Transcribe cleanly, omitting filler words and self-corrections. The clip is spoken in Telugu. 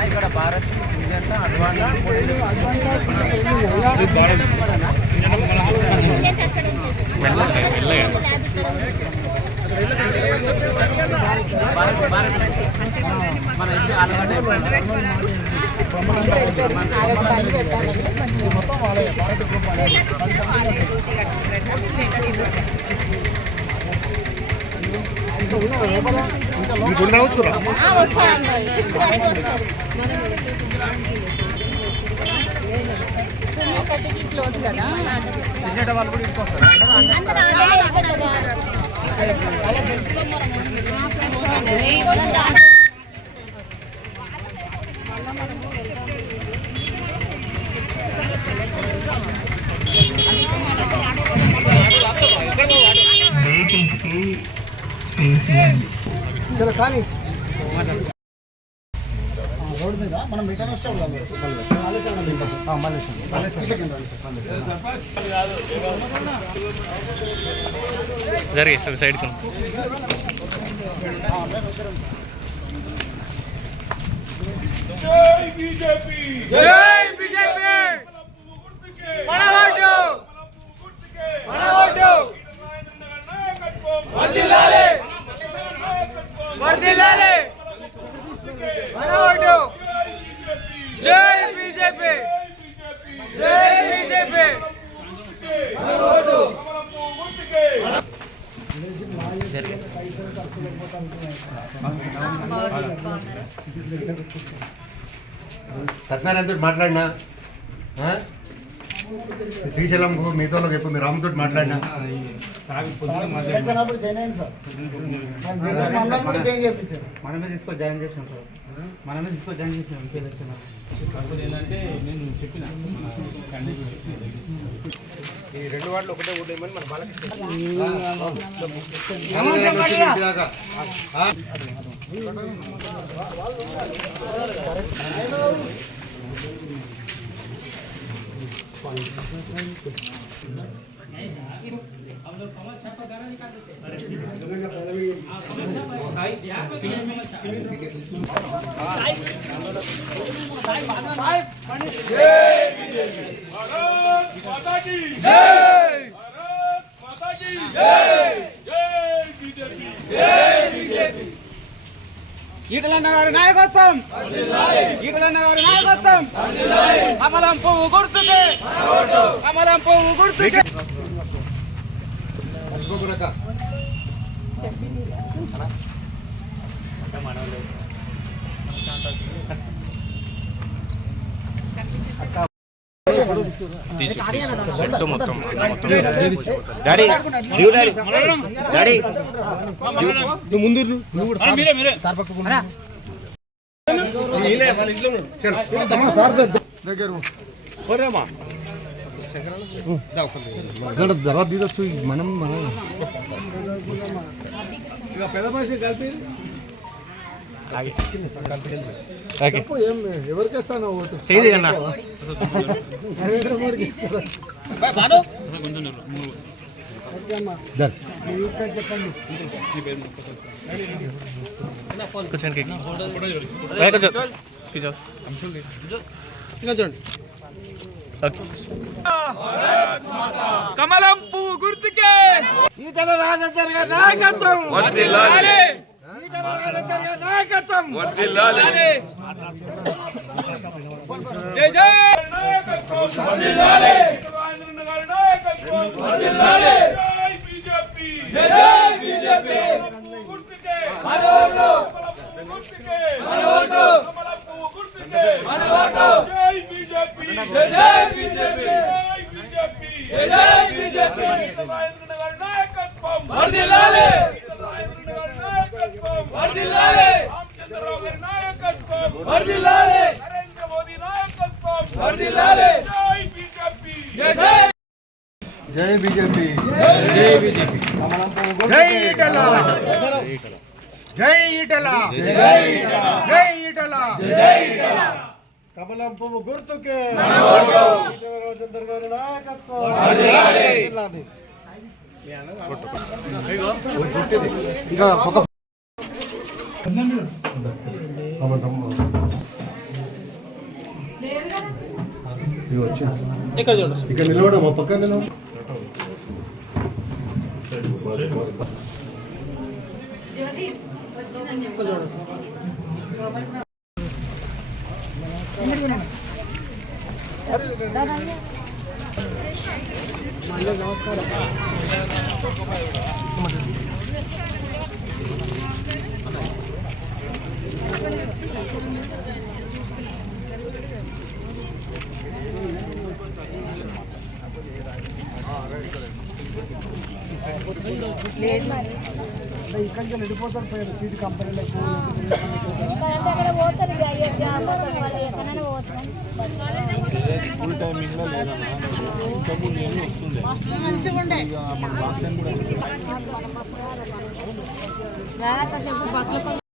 ఇక్కడ భారత్ మన క్లోజ్ కదా వాళ్ళు కూడా ఇంటికొస్తారా కానీ రోడ్ మీద మనం రిటర్న్ వస్తాం జరిగే సైడ్ జై బీజేపీ జై బీజేపీ మన ఓటు మన ఓటు వర్ధిల్లాలి వర్ధిల్లాలి మన ఓటు జై బీజేపీ జై బీజేపీ మన ఓటు సత్యనారాయణతో మాట్లాడినా శ్రీశైలం మీతో ఎప్పుడు మీరు రాముతో మాట్లాడినా మనమే తీసుకొని జాయిన్ చేసినాం సార్ మనమే తీసుకొని జాయిన్ చేసినాం ఇంకే లక్షణ కాకపోతే ఏంటంటే నేను చెప్పిన ఈ 2 వార్డులు ఒకటే ఓటు వేయమని మన ఈటలన్న గారి నాయకత్వం ఈటలన్న గారి నాయకత్వం కమలం పువ్వు గుర్తుకే కమలం పువ్వు గుర్తుకే ముందు తర్వాత తీదొచ్చు మనం పెద్ద మనిషి కలిపి ఎవరికి ఇస్తాను ఓటు నరేంద్ర మోడీకి ఇస్తారా కమలం పువ్వు గుర్తుకే ఈటల రాజేందర్ గారి నాయకత్వం వర్ధిల్లాలి ఈటల రాజేందర్ గారి నాయకత్వం వర్ధిల్లాలి జై జై నాయకత్వం వర్ధిల్లాలి రాజేంద్ర గారి నాయకత్వం వర్ధిల్లాలి జై బీజేపీ జై బీజేపీ గుర్తుకే మన ఓటు గుర్తుకే మన ఓటు కమలం పువ్వు గుర్తుకే మన ఓటు జై బీజేపీ జై బీజేపీ జై బీజేపీ జై బీజేపీ రాజేంద్ర గారి నాయకత్వం వర్ధిల్లాలి రాజేంద్ర గారి నాయకత్వం వర్ధిల్లాలి రామచంద్రరావు గారి నాయకత్వం వర్ధిల్లాలి నరేంద్ర మోదీ నాయకత్వం వర్ధిల్లాలి జై బీజేపీ జై బీజేపీ జై బీజేపీ జై ఈటల జై ఈటల జై ఈటల జై ఈటల కమలం పువ్వు గుర్తుకే ఈటెల రాజేందర్ గారి నాయకత్వం. ఇక్కడ చూడండి. ఇక్కడ నిలవడం మా పక్కన నిలవడం. ఇక్కడికి వెళ్ళిపోతారు పోయారు సీట్ కంపెనీలకు అక్కడ పోతారు ఎక్కడైనా పోవచ్చు ఫుల్ టైమింగ్లో లేదన్నా. ఇంతకుముందు ఏమి వస్తుండే మంచిగా ఉండే మన లాస్ట్ టైం కూడా బస్సులో